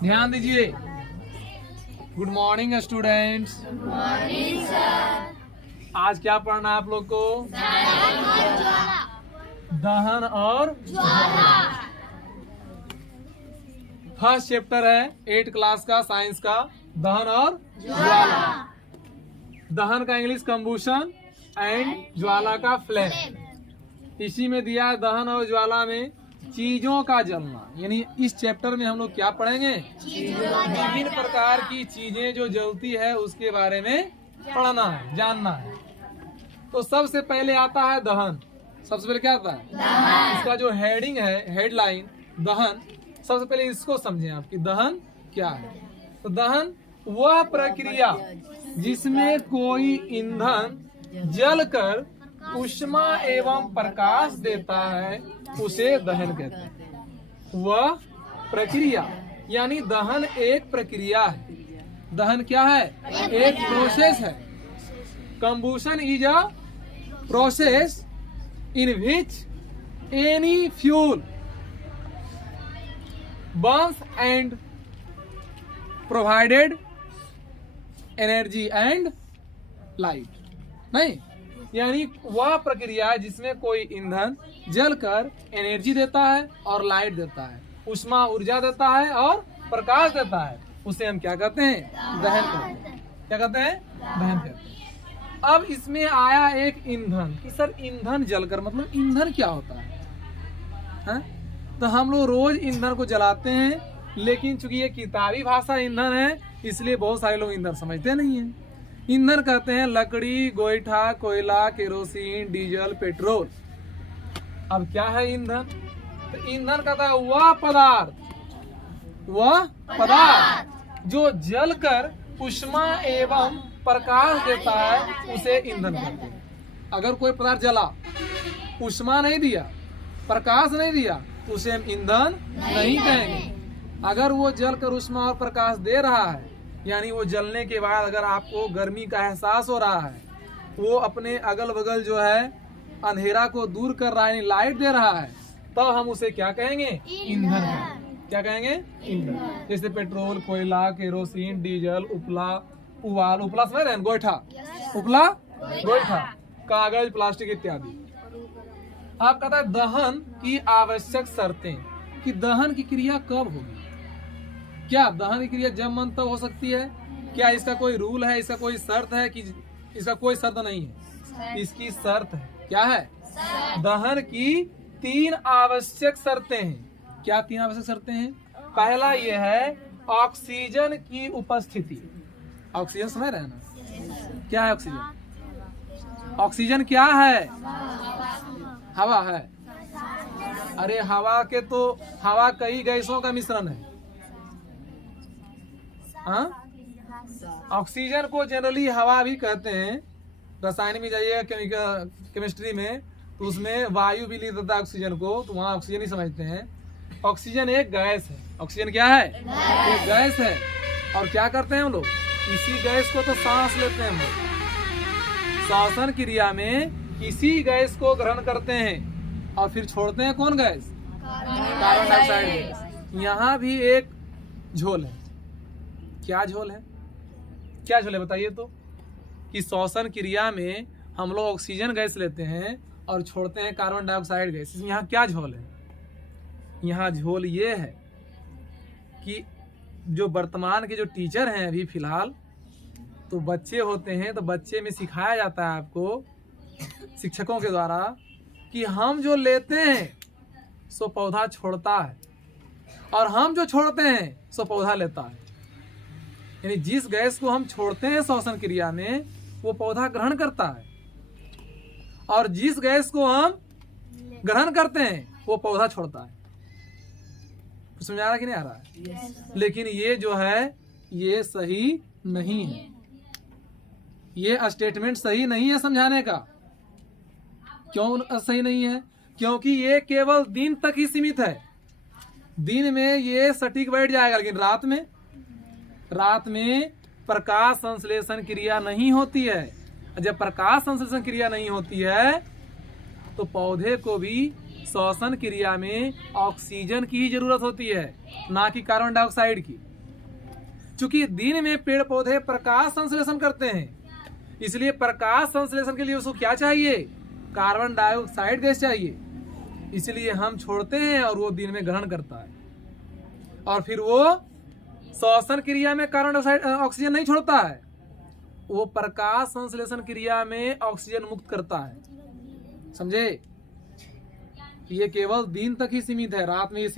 ध्यान दीजिए। Good morning students. आज क्या पढ़ना है आप लोग को? दहन और ज्वाला। फर्स्ट चैप्टर है 8 क्लास का साइंस का, दहन और ज्वाला। दहन का इंग्लिश कंबूशन एंड ज्वाला का फ्लेम। इसी में दिया है दहन और ज्वाला में चीजों का जलना। यानी इस चैप्टर में हम लोग क्या पढ़ेंगे? विभिन्न प्रकार की चीजें जो जलती है उसके बारे में पढ़ना है, जानना है। तो सबसे पहले आता है दहन। सबसे पहले क्या आता है? इसका जो हेडिंग है, हेडलाइन दहन, सबसे पहले इसको समझें आप कि दहन क्या है। तो दहन वह प्रक्रिया जिसमें कोई ईंधन जलकर ऊष्मा एवं प्रकाश देता है उसे दहन कहते हैं। वह प्रक्रिया यानी दहन एक प्रक्रिया है। दहन क्या है? एक प्रोसेस है। Combustion is a process in which any fuel burns and provided energy and light. नहीं, यानी वह प्रक्रिया जिसमें कोई ईंधन जलकर एनर्जी देता है और लाइट देता है, ऊष्मा ऊर्जा देता है और प्रकाश देता है, उसे हम क्या कहते हैं? दहन कहते हैं। क्या कहते हैं? दहन कहते हैं। अब इसमें आया एक ईंधन कि सर ईंधन जलकर मतलब ईंधन क्या होता है? तो हम लोग रोज ईंधन को जलाते हैं, लेकिन चूंकि ये किताबी भाषा ईंधन है इसलिए बहुत सारे लोग ईंधन समझते नहीं है। ईंधन कहते हैं लकड़ी, गोईठा, कोयला, केरोसिन, डीजल, पेट्रोल। अब क्या है ईंधन? तो ईंधन कहता है वह पदार्थ जो जलकर ऊष्मा एवं प्रकाश देता है उसे ईंधन कहते हैं। अगर कोई पदार्थ जला, ऊष्मा नहीं दिया, प्रकाश नहीं दिया, तो उसे हम ईंधन नहीं कहेंगे। अगर वो जलकर ऊष्मा और प्रकाश दे रहा है, यानी वो जलने के बाद अगर आपको गर्मी का एहसास हो रहा है, वो अपने अगल बगल जो है अंधेरा को दूर कर रहा है, यानी लाइट दे रहा है, तो हम उसे क्या कहेंगे? ईंधन कहेंगे। क्या कहेंगे? ईंधन। जैसे पेट्रोल, कोयला, केरोसिन, डीजल, उपला, पुआल, उपला समझ रहे हैं? गोईठा, उपला, गोईठा, कागज, प्लास्टिक इत्यादि। आप कहता है दहन की आवश्यक शर्तें कि दहन की क्रिया कब होगी। क्या दहन की क्रिया जब मन तब हो सकती है? क्या इसका कोई रूल है, इसका कोई शर्त है? कि इसका कोई शर्त नहीं है, इसकी शर्त है। क्या है? दहन की 3 आवश्यक शर्तें हैं। क्या 3 आवश्यक शर्तें हैं? पहला ये है ऑक्सीजन की उपस्थिति। ऑक्सीजन समझ रहे हैं ना? क्या है ऑक्सीजन? ऑक्सीजन क्या है? हवा है। अरे हवा कई गैसों का मिश्रण है। ऑक्सीजन को जनरली हवा भी कहते हैं। रसायन में जाइए, केमिस्ट्री में, तो उसमें वायु भी लिखा जाता है ऑक्सीजन को, तो वहाँ ऑक्सीजन ही समझते हैं। ऑक्सीजन एक गैस है। ऑक्सीजन क्या है? एक गैस है। और क्या करते हैं हम लोग? इसी गैस को तो सांस लेते हैं हम लोग। श्वसन क्रिया में इसी गैस को ग्रहण करते हैं और फिर छोड़ते हैं कौन गैस? Carbon dioxide gas. यहाँ भी एक झोल है। क्या झोल है? क्या झोल है बताइए तो? कि श्वसन क्रिया में हम लोग ऑक्सीजन गैस लेते हैं और छोड़ते हैं कार्बन डाइऑक्साइड गैस। यहाँ क्या झोल है? यहाँ झोल ये है कि जो वर्तमान के जो टीचर हैं अभी फिलहाल, तो बच्चे होते हैं, तो बच्चे में सिखाया जाता है आपको शिक्षकों के द्वारा कि हम जो लेते हैं सो पौधा छोड़ता है और हम जो छोड़ते हैं सो पौधा लेता है। यानी जिस गैस को हम छोड़ते हैं श्वसन क्रिया में वो पौधा ग्रहण करता है, और जिस गैस को हम ग्रहण करते हैं वो पौधा छोड़ता है। समझ आ रहा कि नहीं आ रहा है? yes, लेकिन ये जो है ये सही नहीं है। ये स्टेटमेंट सही नहीं है समझाने का। क्यों सही नहीं है? क्योंकि ये केवल दिन तक ही सीमित है। दिन में ये सटीक बैठ जाएगा, लेकिन रात में प्रकाश संश्लेषण क्रिया नहीं होती है। जब प्रकाश संश्लेषण क्रिया नहीं होती है तो पौधे को भी श्वसन क्रिया में ऑक्सीजन की ही जरूरत होती है, ना कि कार्बन डाइऑक्साइड की। चूंकि दिन में पेड़ पौधे प्रकाश संश्लेषण करते हैं, इसलिए प्रकाश संश्लेषण के लिए उसको क्या चाहिए, कार्बन डाइऑक्साइड गैस चाहिए, इसलिए हम छोड़ते हैं और वो दिन में ग्रहण करता है। और फिर वो श्वसन क्रिया में कार्बन डाइऑक्साइड ऑक्सीजन नहीं छोड़ता है, वो प्रकाश संश्लेषण क्रिया में ऑक्सीजन मुक्त करता है। समझे? ये केवल दिन तक ही सीमित है, रात में ये